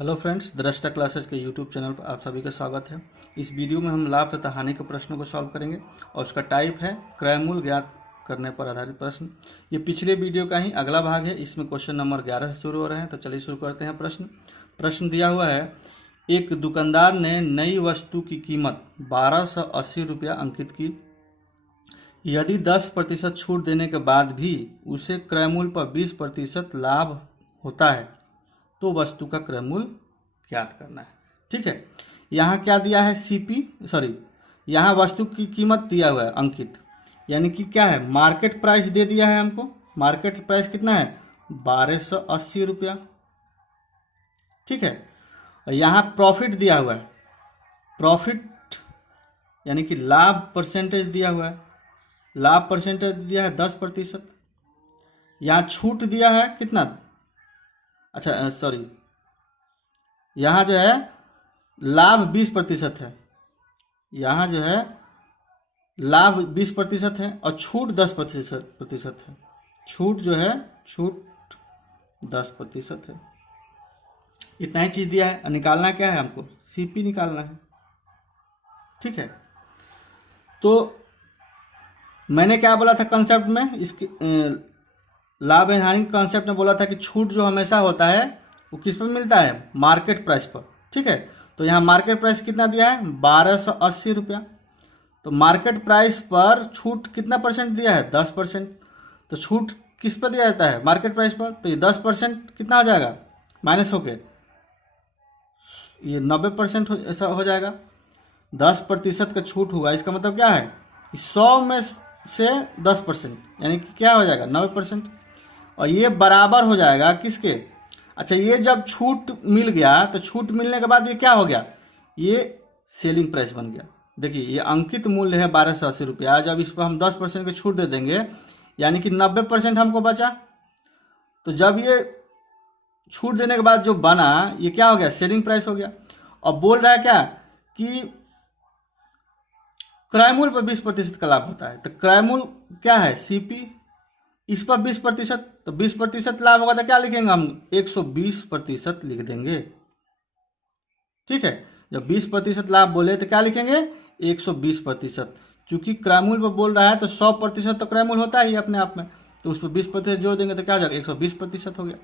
Hello friends, दृष्टा classes के YouTube channel पर आप सभी का स्वागत है। इस वीडियो में हम लाभ तथा हानि के प्रश्नों को सॉल्व करेंगे और उसका टाइप है क्रय मूल्य ज्ञात करने पर आधारित प्रश्न। ये पिछले वीडियो का ही अगला भाग है। इसमें क्वेश्चन नंबर 11 से शुरू हो रहे हैं। तो चलिए शुरू करते हैं। प्रश्न दिया हुआ है, एक दुकानदार ने नई वस्तु की कीमत 1280 रुपया अंकित की। यदि 10% छूट देने के बाद भी उसे क्रय मूल्य पर 20% लाभ होता है तो वस्तु का क्रय मूल्य ज्ञात करना है। ठीक है, यहाँ क्या दिया है यहाँ वस्तु की कीमत दिया हुआ है अंकित, यानी कि क्या है, मार्केट प्राइस दे दिया है हमको। मार्केट प्राइस कितना है, 1280 रुपया। ठीक है, और यहाँ प्रॉफिट दिया हुआ है, प्रॉफिट यानी कि लाभ परसेंटेज दिया हुआ है। लाभ परसेंटेज दिया है 10%। यहाँ छूट दिया है कितना, यहाँ जो है लाभ 20% है। यहाँ जो है लाभ 20% है और छूट 10% है। छूट 10% है। इतना ही चीज दिया है और निकालना क्या है, हमको सीपी निकालना है। ठीक है, तो मैंने क्या बोला था कंसेप्ट में, इसके लाभ एवं हानि कॉन्सेप्ट में बोला था कि छूट जो हमेशा होता है वो किस पर मिलता है, मार्केट प्राइस पर। ठीक है, तो यहाँ मार्केट प्राइस कितना दिया है, 1280 रुपया। तो मार्केट प्राइस पर छूट कितना परसेंट दिया है, 10%। तो छूट किस पर दिया जाता है, मार्केट प्राइस पर। तो ये 10% कितना हो जाएगा, माइनस होके ये 90% ऐसा हो जाएगा। 10% का छूट हुआ, इसका मतलब क्या है, 100 में से 10% यानी कि क्या हो जाएगा, 90%। और ये बराबर हो जाएगा किसके, ये जब छूट मिल गया तो छूट मिलने के बाद ये क्या हो गया, ये सेलिंग प्राइस बन गया। देखिए, ये अंकित मूल्य है 1280 रुपया। जब इस पर हम 10% की छूट दे देंगे यानी कि 90% हमको बचा। तो जब ये छूट देने के बाद जो बना ये क्या हो गया, सेलिंग प्राइस हो गया। और बोल रहा है क्या कि क्रय मूल्य पर 20% का लाभ होता है। तो क्रय मूल्य क्या है, सीपी, इस पर 20%, तो 20% लाभ होगा तो क्या लिखेंगे हम, 120% लिख देंगे। ठीक है, जब 20% लाभ बोले तो क्या लिखेंगे, 120%। चूंकि क्रय मूल्य पर बोल रहा है तो 100% तो क्रय मूल्य होता ही अपने आप में, तो उस पर 20% जोड़ देंगे तो क्या हो जाएगा, 120% हो गया।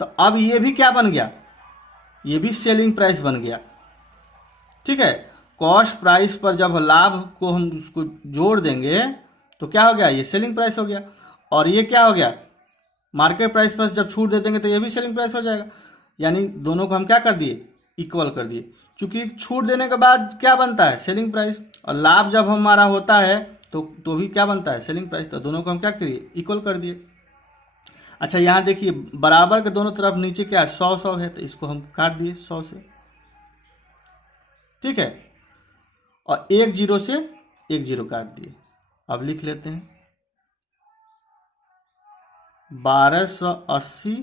तो अब ये भी क्या बन गया, ये भी सेलिंग प्राइस बन गया। ठीक है, कॉस्ट प्राइस पर जब लाभ को हम उसको जोड़ देंगे तो क्या हो गया, ये सेलिंग प्राइस हो गया। और ये क्या हो गया, मार्केट प्राइस पर जब छूट दे देंगे तो ये भी सेलिंग प्राइस हो जाएगा। यानी दोनों को हम क्या कर दिए, इक्वल कर दिए। क्योंकि छूट देने के बाद क्या बनता है, सेलिंग प्राइस, और लाभ जब हमारा होता है तो भी क्या बनता है, सेलिंग प्राइस। तो दोनों को हम क्या करिए, इक्वल कर दिए। यहाँ देखिए, बराबर के दोनों तरफ नीचे क्या है, 100 है, तो इसको हम काट दिए 100 से। ठीक है, और एक जीरो से एक जीरो काट दिए। अब लिख लेते हैं 1280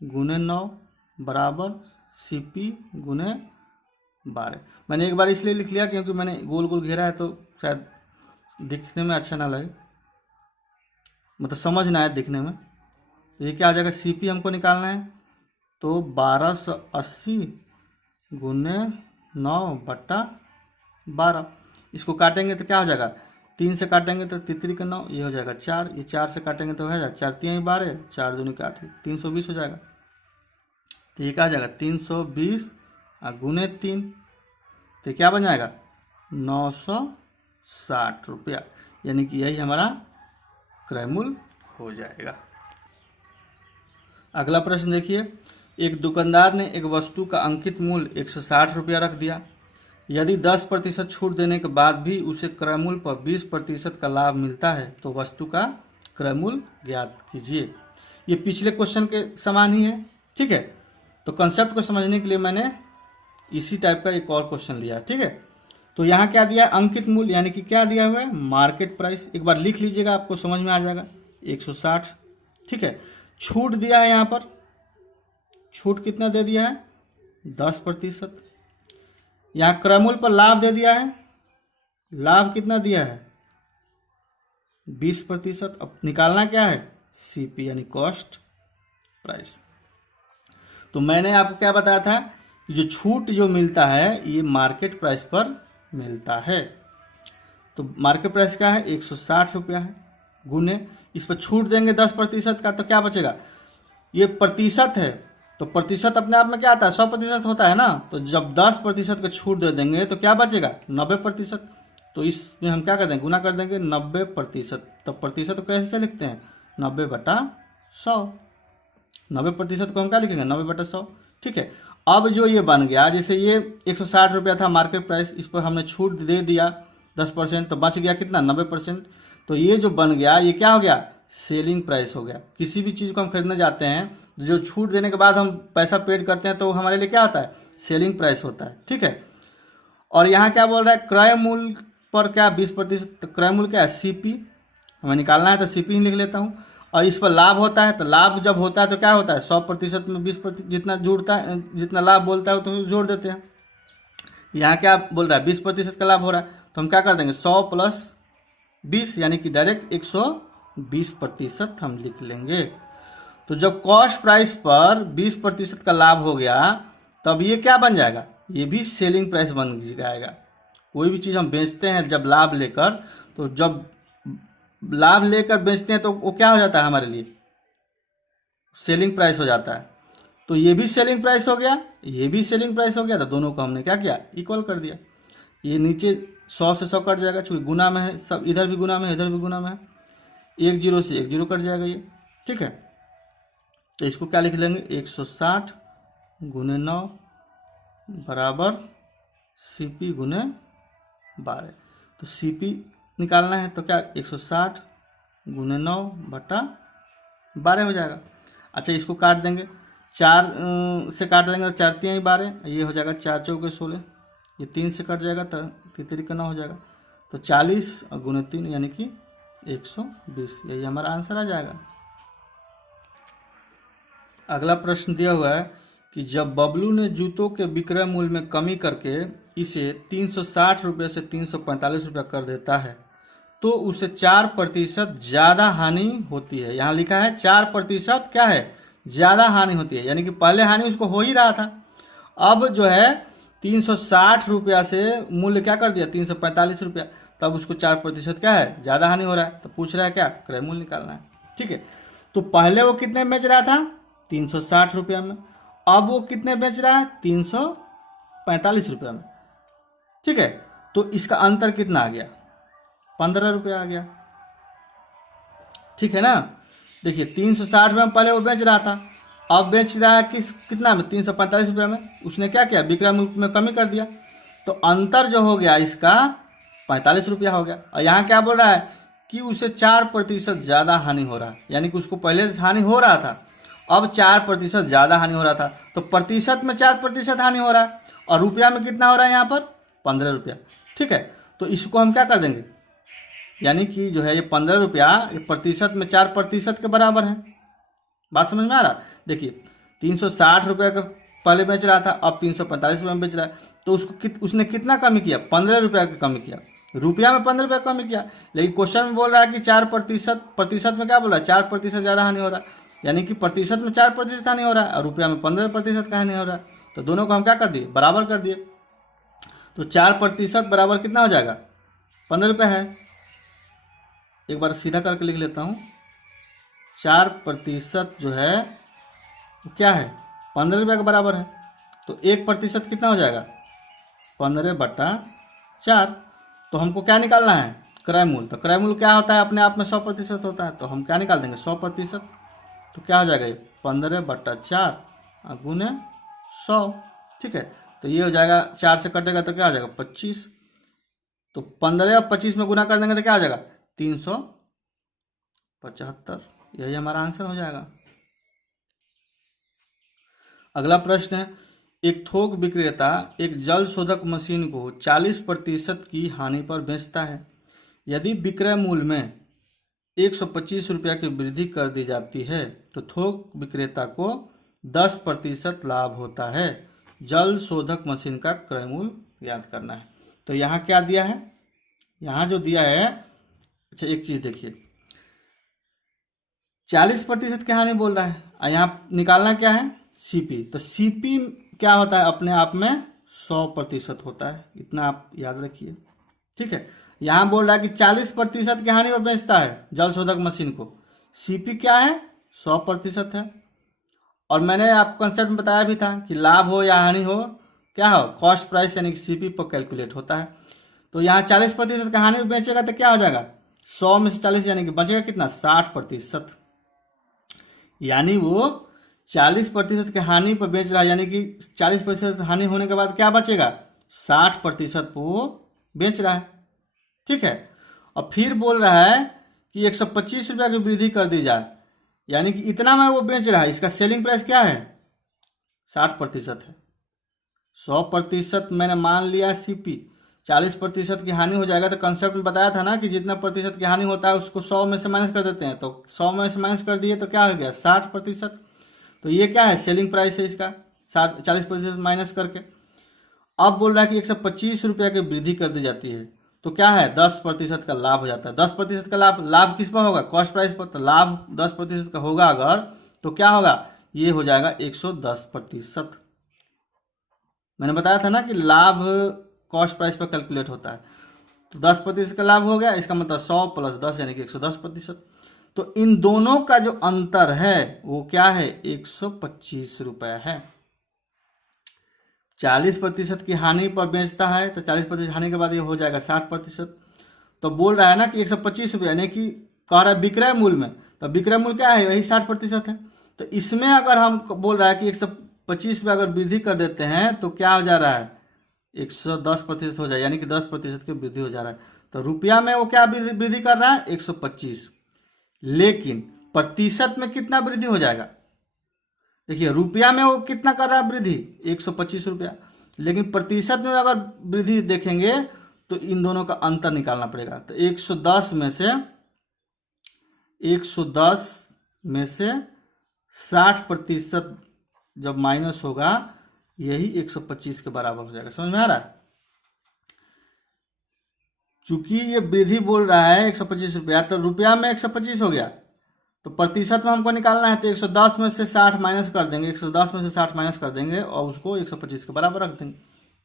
गुने 9 बराबर सीपी गुने 12। मैंने एक बार इसलिए लिख लिया क्योंकि मैंने गोल गोल घेरा है तो शायद दिखने में अच्छा ना लगे, मतलब समझ ना आए दिखने में। ये क्या आ जाएगा, सीपी हमको निकालना है। तो 1280 गुने 9/12। इसको काटेंगे तो क्या हो जाएगा, 3 से काटेंगे तो तितरी का 9, ये हो जाएगा 4। ये 4 से काटेंगे तो हो जाएगा 4 3 12, 4 दूनी 8, 320 हो जाएगा। तो ये क्या हो जाएगा, 320 गुने 3, तो क्या बन जाएगा, 960 रुपया। यानी कि यही हमारा क्रय मूल्य हो जाएगा। अगला प्रश्न देखिए, एक दुकानदार ने एक वस्तु का अंकित मूल्य 160 रुपया रख दिया। यदि 10% छूट देने के बाद भी उसे क्रय मूल्य पर 20% का लाभ मिलता है तो वस्तु का क्रय मूल्य ज्ञात कीजिए। ये पिछले क्वेश्चन के समान ही है। ठीक है, तो कंसेप्ट को समझने के लिए मैंने इसी टाइप का एक और क्वेश्चन लिया। ठीक है, तो यहाँ क्या दिया है, अंकित मूल्य, यानी कि क्या दिया हुआ है, मार्केट प्राइस। एक बार लिख लीजिएगा, आपको समझ में आ जाएगा, 160। ठीक है, छूट दिया है, यहाँ पर छूट कितना दे दिया है, 10%। यहाँ क्रय मूल्य पर लाभ दे दिया है, लाभ कितना दिया है, 20%। अब निकालना क्या है, सीपी यानी कॉस्ट प्राइस। तो मैंने आपको क्या बताया था कि जो छूट जो मिलता है ये मार्केट प्राइस पर मिलता है। तो मार्केट प्राइस क्या है, 160 रुपया है, गुने इस पर छूट देंगे 10% का, तो क्या बचेगा, ये प्रतिशत है तो प्रतिशत अपने आप में क्या आता है, 100% होता है ना। तो जब 10% का छूट दे देंगे तो क्या बचेगा, 90%। तो इसमें हम क्या कर देंगे, गुना कर देंगे 90%। तो प्रतिशत को कैसे लिखते हैं, 90/100। 90% को हम क्या लिखेंगे, 90/100। ठीक है। अब जो ये बन गया, जैसे ये 160 रुपया था मार्केट प्राइस, इस पर हमने छूट दे दिया 10%, तो बच गया कितना, 90%। तो ये जो बन गया ये क्या हो गया, सेलिंग प्राइस हो गया। किसी भी चीज़ को हम खरीदने जाते हैं, जो छूट देने के बाद हम पैसा पेड करते हैं, तो हमारे लिए क्या होता है, सेलिंग प्राइस होता है। ठीक है। और यहाँ क्या बोल रहा है, क्रय मूल्य पर क्या 20%, क्रय मूल्य क्या है, सीपी हमें निकालना है, तो सीपी ही लिख लेता हूँ। और इस पर लाभ होता है, तो लाभ जब होता है तो क्या होता है, 100% में 20% जितना जुड़ता है, जितना लाभ बोलता है तो जोड़ देते हैं। यहाँ क्या बोल रहा है, 20% का लाभ हो रहा है, तो हम क्या कर देंगे, 100 + 20 यानी कि डायरेक्ट 120% हम लिख लेंगे। तो जब कॉस्ट प्राइस पर 20% का लाभ हो गया, तब ये क्या बन जाएगा, ये भी सेलिंग प्राइस बन जाएगा। कोई भी चीज़ हम बेचते हैं जब लाभ लेकर, तो जब लाभ लेकर बेचते हैं तो वो क्या हो जाता है, हमारे लिए सेलिंग प्राइस हो जाता है। तो ये भी सेलिंग प्राइस हो गया, ये भी सेलिंग प्राइस हो गया, तो दोनों को हमने क्या किया, इक्वल कर दिया। ये नीचे 100 से 100 कट जाएगा, चूंकि गुना में है, सब इधर भी गुना में है, इधर भी गुना में है, 1 0 से 1 0 कट जाएगा ये। ठीक है। तो इसको क्या लिख लेंगे, 160 × 9 बराबर CP × 12। तो CP निकालना है, तो क्या 160 × 9/12 हो जाएगा। अच्छा, इसको काट देंगे, 4 से काट देंगे, 4 × 3 = 12, ये हो जाएगा 4 × 4 = 16, ये 3 से कट जाएगा तो 3 × 9 हो जाएगा। तो 40 × 3 यानी कि 120, यही हमारा आंसर आ जाएगा। अगला प्रश्न दिया हुआ है कि जब बबलू ने जूतों के विक्रय मूल्य में कमी करके इसे 360 रुपये से 345 रुपये कर देता है, तो उसे 4% ज़्यादा हानि होती है। यहाँ लिखा है 4% क्या है, ज़्यादा हानि होती है, यानी कि पहले हानि उसको हो ही रहा था, अब जो है 360 रुपया से मूल्य क्या कर दिया, 345 रुपया, तब उसको 4% क्या है, ज़्यादा हानि हो रहा है। तो पूछ रहा है क्या, क्रय मूल्य निकालना है। ठीक है। तो पहले वो कितने बेच रहा था, 360 रुपया में, अब वो कितने बेच रहा है, 345 रुपया में। ठीक है। तो इसका अंतर कितना आ गया, 15 रुपया आ गया। ठीक है ना। देखिए 360 रुपये में पहले वो बेच रहा था, अब बेच रहा है कितना में, 345 रुपये में। उसने क्या किया, विक्रय मूल्य में कमी कर दिया, तो अंतर जो हो गया इसका 45 रुपया हो गया। और यहाँ क्या बोल रहा है कि उसे 4% ज़्यादा हानि हो रहा है, यानी कि उसको पहले हानि हो रहा था, अब 4% ज़्यादा हानि हो रहा था। तो प्रतिशत में 4% हानि हो रहा है, और रुपया में कितना हो रहा है यहाँ पर, 15 रुपया। ठीक है। तो इसको हम क्या कर देंगे, यानी कि जो है ये 15 रुपया ये प्रतिशत में 4% के बराबर है। बात समझ में आ रहा। देखिए 360 रुपये का पहले बेच रहा था, अब 345 रुपये में बेच रहा है, तो उसने कितना कमी किया, 15 रुपया का कमी किया, रुपया में 15 रुपया कमी किया। लेकिन क्वेश्चन में बोल रहा है कि 4%, प्रतिशत में क्या बोल रहा है, 4% ज़्यादा हानि हो रहा है, यानी कि प्रतिशत में 4% हानि हो रहा है और रुपया में 15% का हानि हो रहा है। तो दोनों को हम क्या कर दिए, बराबर कर दिए। तो 4% बराबर कितना हो जाएगा, 15 रुपये है। एक बार सीधा करके लिख लेता हूँ, 4% जो है क्या है, 15 रुपये के बराबर है। तो 1% कितना हो जाएगा, 15/4। तो हमको क्या निकालना है, क्रय मूल्य। तो क्रय मूल्य क्या होता है, अपने आप में 100% होता है, तो हम क्या निकाल देंगे, 100%। तो क्या हो जाएगा, ये 15/4 गुने 100। ठीक है। तो ये हो जाएगा, 4 से कटेगा तो क्या हो जाएगा, 25। तो 15 और 25 में गुना कर देंगे तो क्या हो जाएगा, 375। यही हमारा आंसर हो जाएगा। अगला प्रश्न है, एक थोक विक्रेता एक जल शोधक मशीन को 40% की हानि पर बेचता है। यदि विक्रय मूल्य में 125 रुपया की वृद्धि कर दी जाती है, तो थोक विक्रेता को 10% लाभ होता है। जल शोधक मशीन का क्रय मूल्य याद करना है। तो यहाँ क्या दिया है, यहाँ जो दिया है, अच्छा एक चीज देखिए, 40% की हानि बोल रहा है, और यहाँ निकालना क्या है, सीपी। तो सीपी क्या होता है अपने आप में 100% होता है, इतना आप याद रखिए। ठीक है, यहां बोल रहा है कि 40% की हानि पर बेचता है जल शोधक मशीन को। सीपी क्या है? 100% है। और मैंने आपको कंसेप्ट में बताया भी था कि लाभ हो या हानि हो, क्या हो, कॉस्ट प्राइस यानी कि सीपी पर कैलकुलेट होता है। तो यहाँ 40% का हानि पर बेचेगा तो क्या हो जाएगा, 100 में से 40 यानी कि बचेगा कितना, 60%। यानी वो 40% की हानि पर बेच रहा है, यानी कि 40% हानि होने के बाद क्या बचेगा, 60% वो बेच रहा है। ठीक है, और फिर बोल रहा है कि 125 रुपया की वृद्धि कर दी जाए, यानी कि इतना में वो बेच रहा है, इसका सेलिंग प्राइस क्या है, 60% है। 100% मैंने मान लिया सीपी, 40% की हानि हो जाएगा। तो कंसेप्ट में बताया था ना कि जितना प्रतिशत की हानि होता है उसको 100 में से माइनस कर देते हैं, तो 100 में से माइनस कर दिए तो क्या हो गया, 60%। तो ये क्या है, सेलिंग प्राइस है इसका, 40% माइनस करके। अब बोल रहा है कि 125 रुपया की वृद्धि कर दी जाती है, तो क्या है, 10% का लाभ हो जाता है। 10% का लाभ, लाभ किस पर होगा, कॉस्ट प्राइस पर। तो लाभ 10% का होगा अगर, तो क्या होगा, ये हो जाएगा 110%। मैंने बताया था ना कि लाभ कॉस्ट प्राइस पर कैलकुलेट होता है। तो 10% का लाभ हो गया, इसका मतलब 100 प्लस 10 यानी कि 110%। तो इन दोनों का जो अंतर है वो क्या है, 125 रुपए है। 40% की हानि पर बेचता है, तो 40% हानि के बाद ये हो जाएगा 60%। तो बोल रहा है ना कि 125 रुपये, यानी कि कह रहा है विक्रय मूल्य में, तो विक्रय मूल्य क्या है, यही 60% है। तो इसमें अगर हम बोल रहा है कि 125 रुपये अगर वृद्धि कर देते हैं तो क्या हो जा रहा है, 110% हो जाए, यानी कि 10% की वृद्धि हो जा रहा है। तो रुपया में वो क्या वृद्धि कर रहा है, 125। लेकिन प्रतिशत में कितना वृद्धि हो जाएगा, देखिए रुपया में वो कितना कर रहा है वृद्धि, 125 रुपया। लेकिन प्रतिशत में अगर वृद्धि देखेंगे तो इन दोनों का अंतर निकालना पड़ेगा। तो 110 में से 60% जब माइनस होगा, यही 125 के बराबर हो जाएगा। समझ में आ रहा है? चूंकि ये वृद्धि बोल रहा है 125 रुपया, तो रुपया में 125 हो गया, तो प्रतिशत में हमको निकालना है, तो 110 में से 60 माइनस कर देंगे, 110 में से 60 माइनस कर देंगे और उसको 125 के बराबर रख देंगे।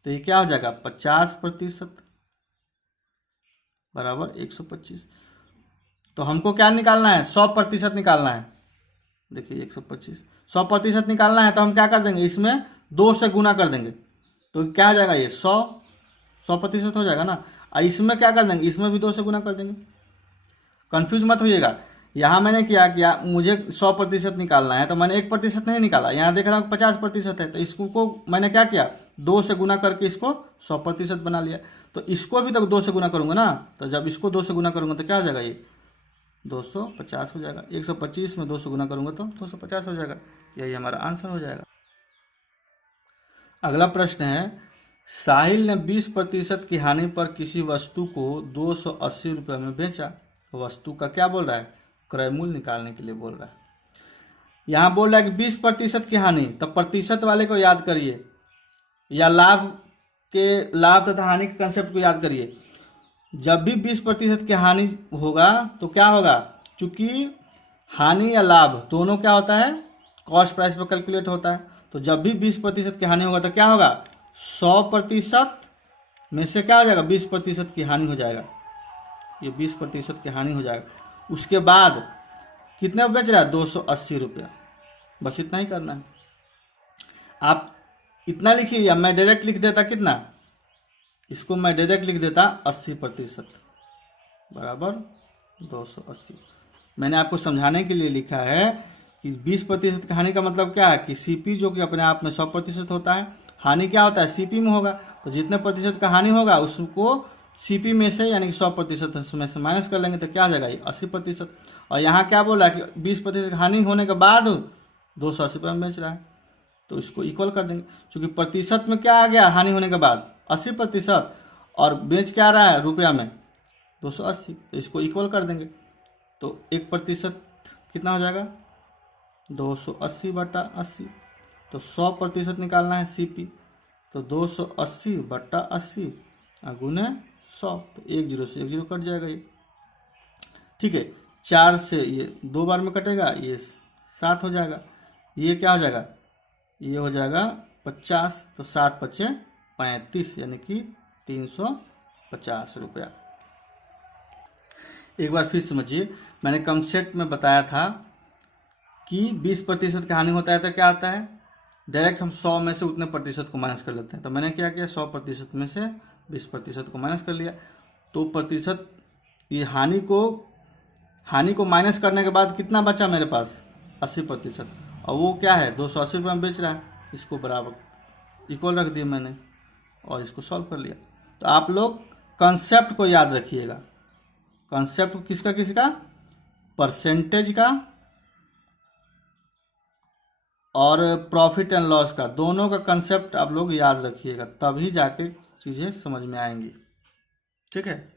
तो ये क्या हो जाएगा, 50% बराबर 125। तो हमको क्या निकालना है, 100% निकालना है। देखिए 125 100% निकालना है, तो हम क्या कर देंगे, इसमें 2 से गुना कर देंगे, तो क्या हो जाएगा, ये 100% हो जाएगा ना। और इसमें क्या कर देंगे, इसमें भी 2 से गुना कर देंगे। कंफ्यूज मत होइएगा, यहाँ मैंने क्या किया, मुझे 100% निकालना है, तो मैंने 1% नहीं निकाला, यहाँ देख रहा हूँ 50% है, तो इसको मैंने क्या किया, 2 से गुना करके इसको 100% बना लिया। तो इसको भी तो 2 से गुना करूंगा ना, तो जब इसको 2 से गुना करूंगा तो क्या हो जाएगा, ये 250 हो जाएगा। 125 में 2 से गुना करूंगा तो 250 हो जाएगा। यही हमारा आंसर हो जाएगा। अगला प्रश्न है, साहिल ने 20% की हानि पर किसी वस्तु को 280 रुपये में बेचा। वस्तु का क्या बोल रहा है, क्रय मूल्य निकालने के लिए बोल रहा है। यहां बोल रहा है कि 20% की हानि, तो प्रतिशत वाले को याद करिए या लाभ तथा हानि के कंसेप्ट को याद करिए। जब भी 20% की हानि होगा तो क्या होगा, चूंकि हानि या लाभ दोनों क्या होता है, कॉस्ट प्राइस पर कैलकुलेट होता है। तो जब भी 20% की हानि होगा तो क्या होगा, 100% में से क्या हो जाएगा, 20% की हानि हो जाएगा, ये 20% की हानि हो जाएगा। उसके बाद कितने में बेच रहा है, 280 रुपया। बस इतना ही करना है। आप इतना लिखिए, या मैं डायरेक्ट लिख देता कितना, इसको मैं डायरेक्ट लिख देता 80% बराबर 280। मैंने आपको समझाने के लिए लिखा है कि 20% की हानि का मतलब क्या है कि सीपी जो कि अपने आप में 100% होता है, हानि क्या होता है, सीपी में होगा। तो जितने प्रतिशत का हानि होगा उसको सीपी में से यानी कि 100% में से माइनस कर लेंगे, तो क्या हो जाएगा, 80%। और यहाँ क्या बोला कि 20% हानि होने के बाद 280 रुपये में बेच रहा है, तो इसको इक्वल कर देंगे। क्योंकि प्रतिशत में क्या आ गया, हानि होने के बाद 80%, और बेच क्या आ रहा है रुपया में 280, तो इसको इक्वल कर देंगे। तो 1% कितना हो जाएगा, 280/80। तो 100% निकालना है सीपी, तो 280/80 गुने 100, तो 1 0 से 1 0 कट जाएगा ये। ठीक है, 4 से ये 2 बार में कटेगा, ये 7 हो जाएगा। ये क्या हो जाएगा, ये हो जाएगा 50, तो 7 पचे 35 यानी कि 350 रुपया। एक बार फिर समझिए, मैंने कंसेप्ट में बताया था कि 20% का हानि होता है तो क्या आता है, डायरेक्ट हम 100 में से उतने प्रतिशत को माइनस कर लेते हैं। तो मैंने क्या किया, 100% में से 20% को माइनस कर लिया। तो प्रतिशत, ये हानि को माइनस करने के बाद कितना बचा मेरे पास, 80%। और वो क्या है, 280 रुपये में बेच रहा है, इसको बराबर इक्वल रख दिया मैंने और इसको सॉल्व कर लिया। तो आप लोग कंसेप्ट को याद रखिएगा। कंसेप्ट किसका, परसेंटेज का और प्रॉफिट एंड लॉस का, दोनों का कंसेप्ट आप लोग याद रखिएगा, तभी जाके चीज़ें समझ में आएंगी। ठीक है।